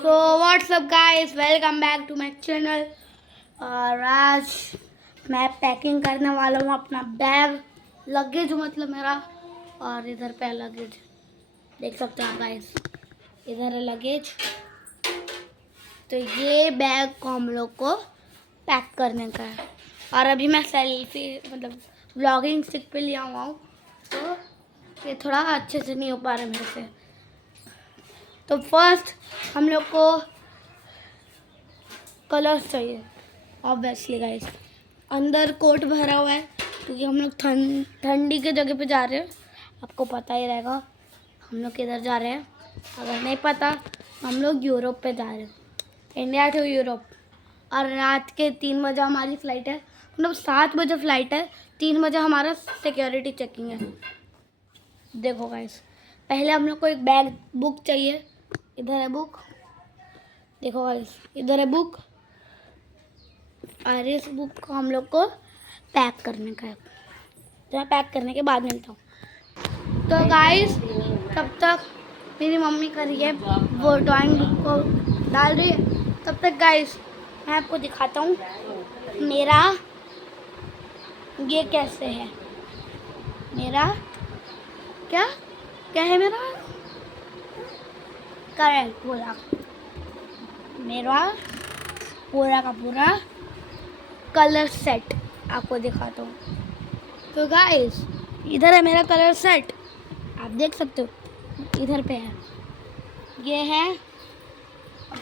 So what's up guys, welcome back to my channel. और आज मैं पैकिंग करने वाला हूँ अपना बैग, लगेज मतलब मेरा। और इधर पे लगेज देख सकते हो आप गाइस, इधर है लगेज। तो ये बैग को हम लोग को पैक करने का है। और अभी मैं सेल्फी मतलब व्लॉगिंग स्टिक पे लिया हुआ हूँ, तो ये थोड़ा अच्छे से नहीं हो पा रहा मेरे से। तो फर्स्ट हम लोग को कलर्स चाहिए ऑब्वियसली गाइस। अंदर कोट भरा हुआ है क्योंकि हम लोग ठंडी के जगह पे जा रहे हैं। आपको पता ही रहेगा हम लोग किधर जा रहे हैं। अगर नहीं पता, हम लोग यूरोप पे जा रहे हैं, इंडिया टू यूरोप। और रात के 3 बजे हमारी फ़्लाइट है, मतलब 7 बजे फ़्लाइट है, 3 बजे हमारा सिक्योरिटी चेकिंग है। देखो गाइस, पहले हम लोग को एक बैग बुक चाहिए। इधर है बुक, देखो गाइस, इधर है बुक। और इस बुक को हम लोग को पैक करने का है। तो पैक करने के बाद मिलता हूँ। तो गाइस, तब तक मेरी मम्मी कर रही है, वो ड्राइंग बुक को डाल रही है। तब तक गाइस मैं आपको दिखाता हूँ मेरा ये कैसे है। मेरा क्या क्या है, मेरा करेक्ट बोला, मेरा पूरा का पूरा कलर सेट आपको दिखाता हूँ। तो गाइस, इधर है मेरा कलर सेट, आप देख सकते हो इधर पे है। ये है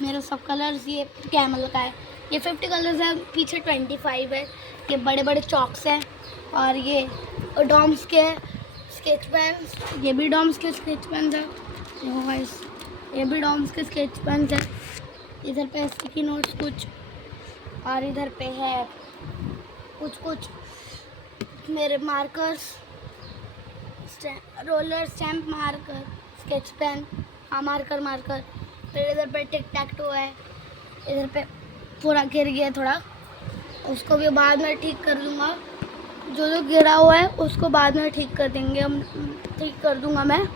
मेरा सब कलर्स। ये कैमल का है, ये 50 कलर्स है, पीछे 25 है। ये बड़े बड़े चॉक्स हैं। और ये डॉम्स के स्केच पेन्स, ये भी डॉम्स के स्केच पेन्स है। देखो गाइस, ये भी डॉम्स के स्केच पेन्स है। इधर पे स्टिकी नोट्स कुछ, और इधर पे है कुछ मेरे markers, roller, stamp, marker, sketch pen, marker. फिर इधर पे टिक टैक टो है। इधर पे पूरा गिर गया थोड़ा, उसको भी बाद में ठीक कर दूंगा। जो गिरा हुआ है उसको बाद में ठीक कर देंगे हम, ठीक कर दूंगा मैं।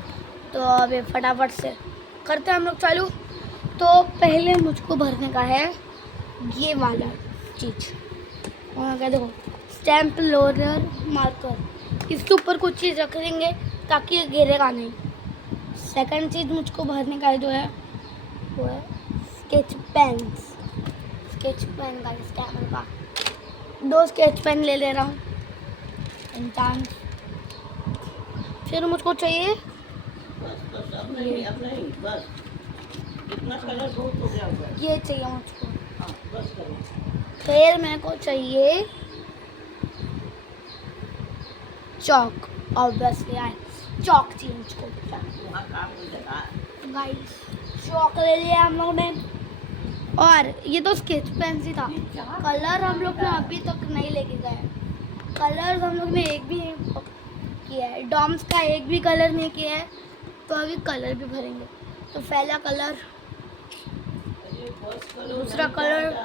तो अभी फटाफट से करते हैं हम लोग चालू। तो पहले मुझको भरने का है ये वाला चीज़, और क्या देखो, स्टैम्प, लोलर, मार्कर। इसके ऊपर कुछ चीज़ रख देंगे ताकि ये गिरेगा नहीं। सेकंड चीज़ मुझको भरने का जो है वो है स्केच पेन्स। स्केच पेन का, इस कैमल का 2 स्केच पेन ले रहा हूँ इंसान। फिर मुझको चाहिए ये चाहिए मुझको। फिर मेरे को चाहिए चौक, ऑब्वियसली आए चौक चाहिए मुझको। गाइस, चौक ले लिया हम लोगों ने। और ये तो स्केच पेन ही था। कलर हम लोग ने अभी तक नहीं लेके गए। कलर हम लोग ने एक भी नहीं किया है, डॉम्स का एक भी कलर नहीं किया है। तो अभी कलर भी भरेंगे। तो पहला कलर, दूसरा कलर,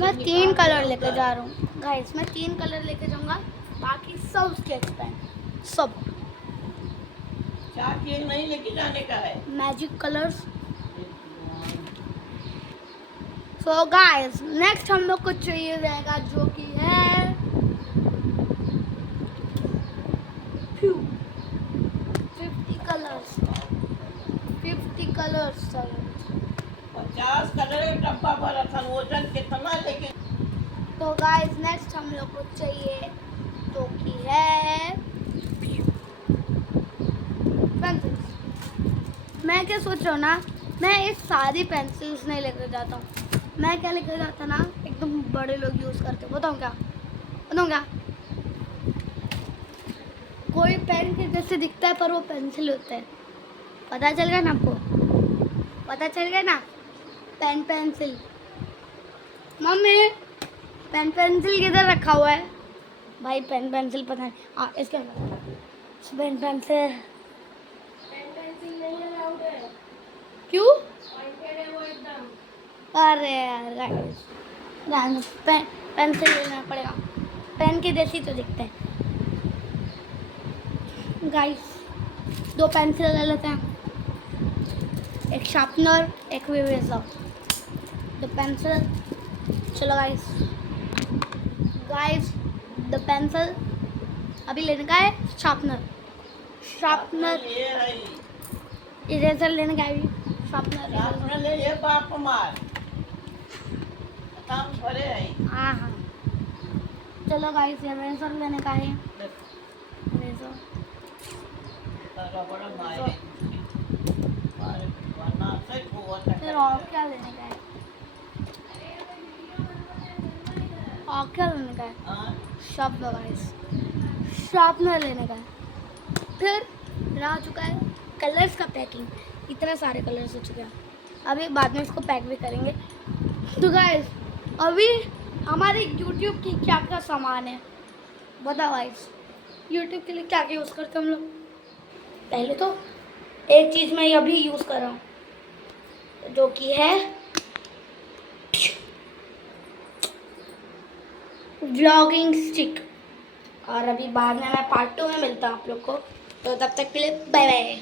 मैं 3 कलर लेके जा रहा हूँ गाइस। मैं 3 कलर लेके जाऊँगा, बाकी सब स्केच पेन, सब 4 चीज नहीं लेके जाने का है। Magic colours. So guys, next हम लोग को चाहिए रहेगा जो कि है 50 कलर्स। 50 कलर्स 50 कलर का डब्बा भरा था, वजन कितना लेके। तो गाइस, नेक्स्ट हम लोग को चाहिए जो कि है पेंसिल्स। मैं क्या सोच रहा हूँ ना, मैं ये सारी पेंसिल्स नहीं लेकर जाता हूँ। मैं क्या लेकर जाता ना, एकदम बड़े लोग यूज़ करते हैं। बताऊँ क्या, कोई पेन के जैसे दिखता है पर वो पेंसिल होता है। पता चल गया ना आपको, पता चल गया ना। Pen pencil, mummy pen pencil किधर रखा हुआ है भाई? पेन पेंसिल पता नहीं। हाँ, इसके पेन पेंसिल नहीं अलाउड है। क्यों? अरे यार गाइस, पेंसिल लेना पड़ेगा। पेन के जैसी तो दिखते हैं गाइस। 2 पेंसिल ले लेते हैं। एक शार्पनर, एक इरेजर, द पेंसिल। चलो गाइस द पेंसिल अभी लेने का है, शार्पनर ये है इरेजर लेने का है, शार्पनर आपने ले ये बाप मार काम भरे है हाँ हाँ। चलो गाइस इरेजर लेने का है, इरेजर। रबड़ मारे मारे वरना से हुआ फिर और क्या लेने का है, और क्या लेने का है? हां शार्पनर गाइस, शार्पनर लेने का है। फिर रह चुका है कलर्स का पैकिंग, इतने सारे कलर्स हो चुके हैं। अभी बाद में इसको पैक भी करेंगे। तो गाइस अभी हमारे यूट्यूब की क्या क्या सामान है बताओ गाइस, यूट्यूब के लिए क्या क्या यूज़ करते हैं हम लोग। पहले तो एक चीज़ मैं अभी यूज़ कर रहा हूँ जो कि है व्लॉगिंग स्टिक। और अभी बाद में मैं पार्ट 2 में मिलता हूँ आप लोग को, तो तब तक के लिए बाय बाय।